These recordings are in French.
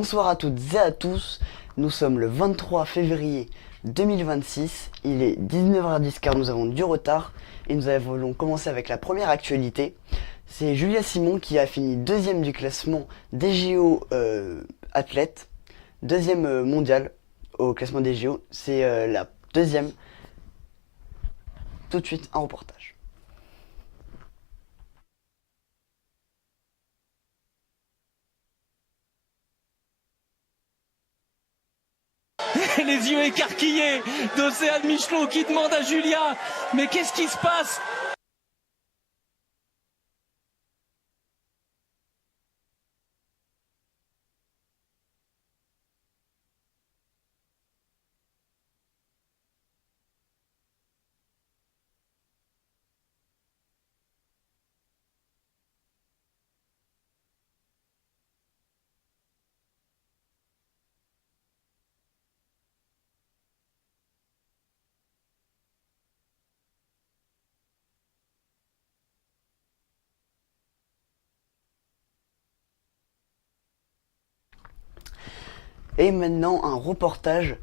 Bonsoir à toutes et à tous, nous sommes le 23 février 2026, il est 19h10 car nous avons du retard et nous allons commencer avec la première actualité. C'est Julia Simon qui a fini deuxième du classement des JO athlètes, deuxième mondial au classement des JO, c'est la deuxième. Tout de suite un reportage. Les yeux écarquillés d'Océane Michelot qui demande à Julia: mais qu'est-ce qui se passe? Et maintenant un reportage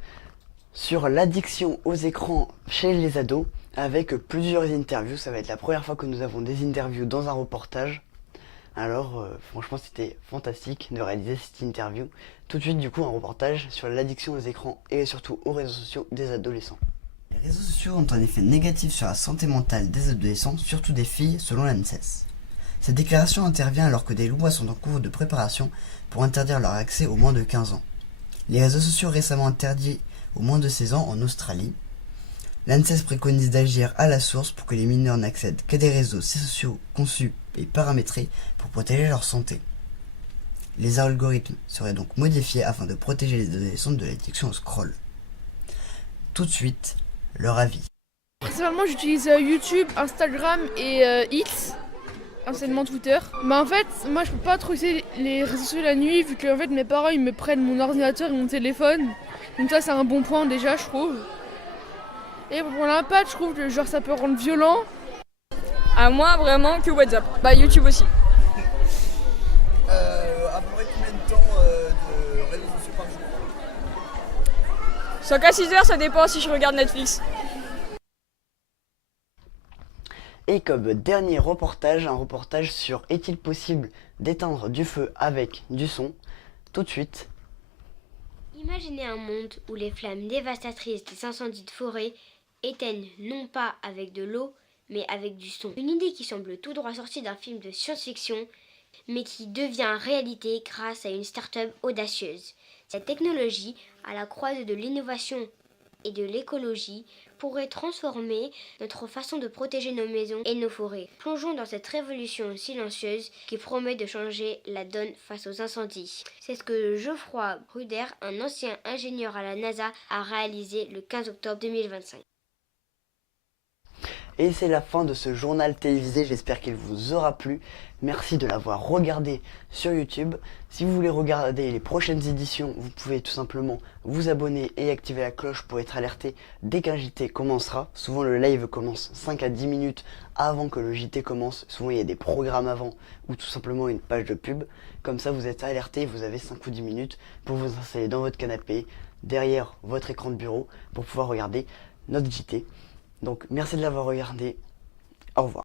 sur l'addiction aux écrans chez les ados avec plusieurs interviews. Ça va être la première fois que nous avons des interviews dans un reportage. Alors franchement c'était fantastique de réaliser cette interview. Tout de suite du coup un reportage sur l'addiction aux écrans et surtout aux réseaux sociaux des adolescents. Les réseaux sociaux ont un effet négatif sur la santé mentale des adolescents, surtout des filles selon l'ANSES. Cette déclaration intervient alors que des lois sont en cours de préparation pour interdire leur accès aux moins de 15 ans. Les réseaux sociaux récemment interdits aux moins de 16 ans en Australie. L'ANSES préconise d'agir à la source pour que les mineurs n'accèdent qu'à des réseaux sociaux conçus et paramétrés pour protéger leur santé. Les algorithmes seraient donc modifiés afin de protéger les adolescents de l'addiction au scroll. Tout de suite, leur avis. Principalement, j'utilise YouTube, Instagram et X, anciennement Twitter. Bah en fait, moi je peux pas trop utiliser les réseaux sociaux la nuit vu que en fait mes parents ils me prennent mon ordinateur et mon téléphone. Donc ça c'est un bon point déjà je trouve. Et pour l'iPad je trouve que genre ça peut rendre violent. À moi vraiment que WhatsApp. Bah YouTube aussi. À peu près combien de temps de réseaux sociaux par jour? 5 à 6 heures, ça dépend si je regarde Netflix. Et comme dernier reportage, un reportage sur est-il possible d'éteindre du feu avec du son? Tout de suite. Imaginez un monde où les flammes dévastatrices des incendies de forêt éteignent non pas avec de l'eau, mais avec du son. Une idée qui semble tout droit sortie d'un film de science-fiction, mais qui devient réalité grâce à une start-up audacieuse. Cette technologie, à la croisée de l'innovation et de l'écologie, pourrait transformer notre façon de protéger nos maisons et nos forêts. Plongeons dans cette révolution silencieuse qui promet de changer la donne face aux incendies. C'est ce que Geoffroy Bruder, un ancien ingénieur à la NASA, a réalisé le 15 octobre 2025. Et c'est la fin de ce journal télévisé, j'espère qu'il vous aura plu. Merci de l'avoir regardé sur YouTube. Si vous voulez regarder les prochaines éditions, vous pouvez tout simplement vous abonner et activer la cloche pour être alerté dès qu'un JT commencera. Souvent le live commence 5 à 10 minutes avant que le JT commence. Souvent il y a des programmes avant ou tout simplement une page de pub. Comme ça vous êtes alerté, vous avez 5 ou 10 minutes pour vous installer dans votre canapé, derrière votre écran de bureau pour pouvoir regarder notre JT. Donc merci de l'avoir regardé, au revoir.